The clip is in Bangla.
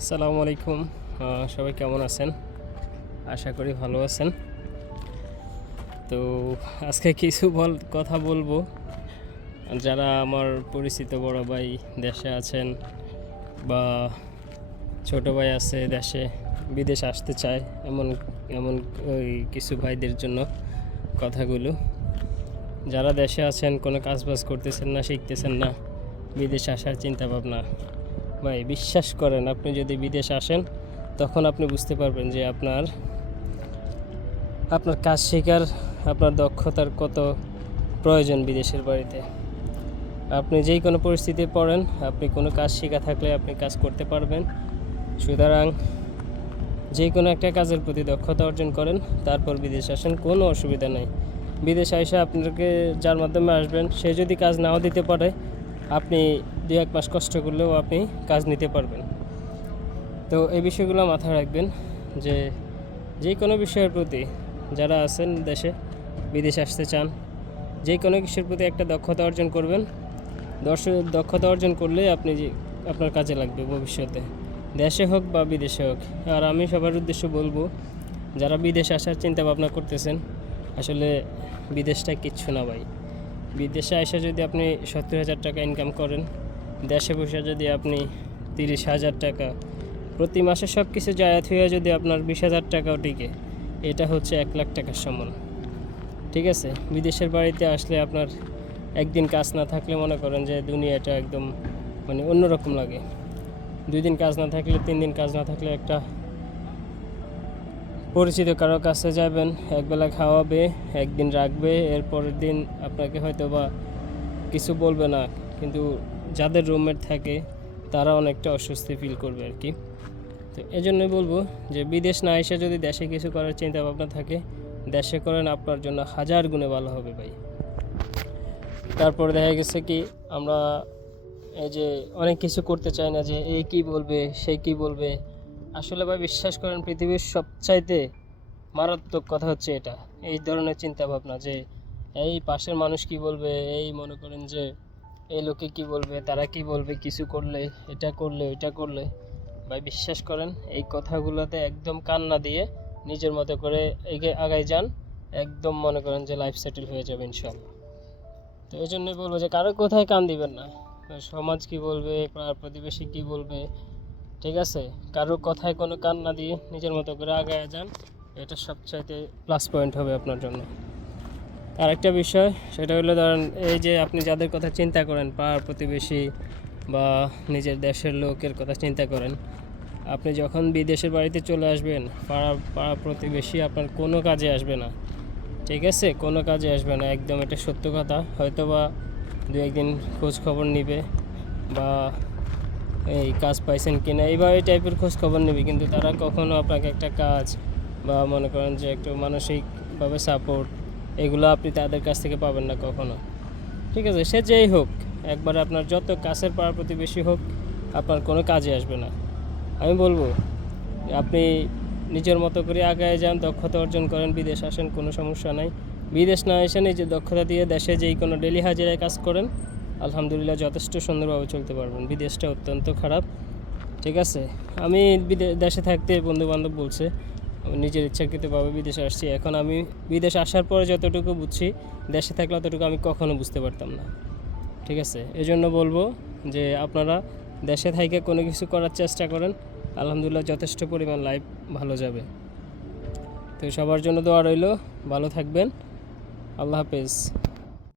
আসসালামু আলাইকুম। সবাই কেমন আছেন? আশা করি ভালো আছেন। তো আজকে কিছু কথা বলবো। যারা আমার পরিচিত বড় ভাই দেশে আছেন বা ছোট ভাই আছে দেশে, বিদেশ আসতে চায়, এমন এমন ওই কিছু ভাইদের জন্য কথাগুলো। যারা দেশে আছেন, কোনো কাজবাজ করতেছেন না, শিখতেছেন না, বিদেশে আসার চিন্তা ভাবনা, ভাই বিশ্বাস করেন, আপনি যদি বিদেশ আসেন তখন আপনি বুঝতে পারবেন যে আপনার কাজ শেখার, আপনার দক্ষতার কত প্রয়োজন বিদেশের বাড়িতে। আপনি যেই কোনো পরিস্থিতি পড়েন, আপনি কোনো কাজ শেখা থাকলে আপনি কাজ করতে পারবেন। সুতরাং যে কোনো একটা কাজের প্রতি দক্ষতা অর্জন করেন, তারপর বিদেশ আসেন, কোনো অসুবিধা নেই। বিদেশ এসে আপনাকে যার মাধ্যমে আসবেন, সে যদি কাজ নাও দিতে পারে, আপনি 2-1 মাস কষ্ট করলেও আপনি কাজ নিতে পারবেন। তো এই বিষয়গুলো মাথায় রাখবেন যে যে কোনো বিষয়ের প্রতি, যারা আছেন দেশে, বিদেশে আসতে চান, যে কোনো কিছুর প্রতি একটা দক্ষতা অর্জন করবেন। দক্ষতা অর্জন করলে আপনি আপনার কাজে লাগবে ভবিষ্যতে, দেশে হোক বা বিদেশে হোক। আর আমি সবার উদ্দেশ্যে বলবো, যারা বিদেশে আসার চিন্তা ভাবনা করতেছেন, আসলে বিদেশটা কিচ্ছু না ভাই। বিদেশে এসে যদি আপনি 70,000 টাকা ইনকাম করেন, দেশে বসে যদি আপনি 30,000 টাকা প্রতি মাসে সব কিছু জায়গা হয়ে যদি আপনার 20,000 টাকাও টিকে, এটা হচ্ছে 1,00,000 টাকার সমান। ঠিক আছে, বিদেশের বাড়িতে আসলে আপনার একদিন কাজ না থাকলে মনে করেন যে দুনিয়াটা একদম অন্যরকম লাগে। 2 দিন কাজ না থাকলে, 3 দিন কাজ না থাকলে, একটা পরিচিত কারো কাছে যাবেন, একবেলা খাওয়াবে, একদিন রাখবে, এর পরের দিন আপনাকে হয়তো বা কিছু বলবে না, কিন্তু যাদের রুমমেট থাকে তারা অনেকটা অস্বস্তি ফিল করবে আর কি। তো এজন্যই বলবো যে বিদেশ না এসে যদি দেশে কিছু করার চিন্তা ভাবনা থাকে, দেশে করেন, আপনার জন্য 1000 গুণে ভালো হবে ভাই। তারপর দেখা গেছে কি, আমরা এই যে অনেক কিছু করতে চাই না, যে এই কী বলবে, সে কী বলবে। আসলে ভাই বিশ্বাস করেন, পৃথিবীর সবচাইতে মারাত্মক কথা হচ্ছে এটা, এই ধরনের চিন্তা ভাবনা, যে এই পাশের মানুষ কি বলবে, এই মনে করেন যে এই লোকে কি বলবে, তারা কি বলবে, কিছু করলে, এটা করলে, ওইটা করলে। ভাই বিশ্বাস করেন, এই কথাগুলোতে একদম কান না দিয়ে নিজের মতো করে আগাই যান, একদম মনে করেন যে লাইফ সেটেল হয়ে যাবে ইনশাআল্লাহ। তো এই জন্যই বলবো যে কারো কোথায় কান দিবেন না। সমাজ কি বলবে, পাড়ার প্রতিবেশী কি বলবে, ঠিক আছে, কারো কথায় কোনো কান না দিয়ে নিজের মতো করে আগায় যান, এটা সবচাইতে প্লাস পয়েন্ট হবে আপনার জন্য। আর একটা বিষয়, সেটা হলো ধরেন, এই যে আপনি যাদের কথা চিন্তা করেন, পাড়ার প্রতিবেশী বা নিজের দেশের লোকের কথা চিন্তা করেন, আপনি যখন বিদেশের বাড়িতে চলে আসবেন, পাড়া প্রতিবেশী আপনার কোনো কাজে আসবে না। ঠিক আছে, কোনো কাজে আসবে না, একদম এটা সত্য কথা। হয়তো বা 2-1 দিন খোঁজ খবর নিবে, বা এই কাজ পাইছেন কিনা, এইভাবে টাইপের খোঁজ খবর নেবে, কিন্তু তারা কখনো আপনাকে একটা কাজ বা মনে করেন যে একটু মানসিকভাবে সাপোর্ট, এগুলো আপনি তাদের কাছ থেকে পাবেন না কখনো। ঠিক আছে, সে যেই হোক, একবার আপনার যত কাছের পাড়া প্রতিবেশী হোক, আপনার কোনো কাজে আসবে না। আমি বলবো আপনি নিজের মতো করে আগায় যান, দক্ষতা অর্জন করেন, বিদেশ আসেন, কোনো সমস্যা নাই। বিদেশ না এসে নিজের দক্ষতা দিয়ে দেশে যেই কোনো ডেলি হাজিরায় কাজ করেন, আলহামদুলিল্লাহ যথেষ্ট সুন্দরভাবে চলতে পারবেন। বিদেশটা অত্যন্ত খারাপ। ঠিক আছে, আমি দেশে থাকতে বন্ধুবান্ধব বলছে, আমি নিজের ইচ্ছাকৃতভাবে বিদেশে আসছি। এখন আমি বিদেশ আসার পরে যতটুকু বুঝছি, দেশে থাকলে অতটুকু আমি কখনো বুঝতে পারতাম না। ঠিক আছে, এজন্য বলবো যে আপনারা দেশে থেকে কোনো কিছু করার চেষ্টা করেন, আলহামদুলিল্লাহ যথেষ্ট পরিমাণ লাইফ ভালো যাবে। তো সবার জন্য দোয়া রইল, ভালো থাকবেন, আল্লাহ হাফেজ।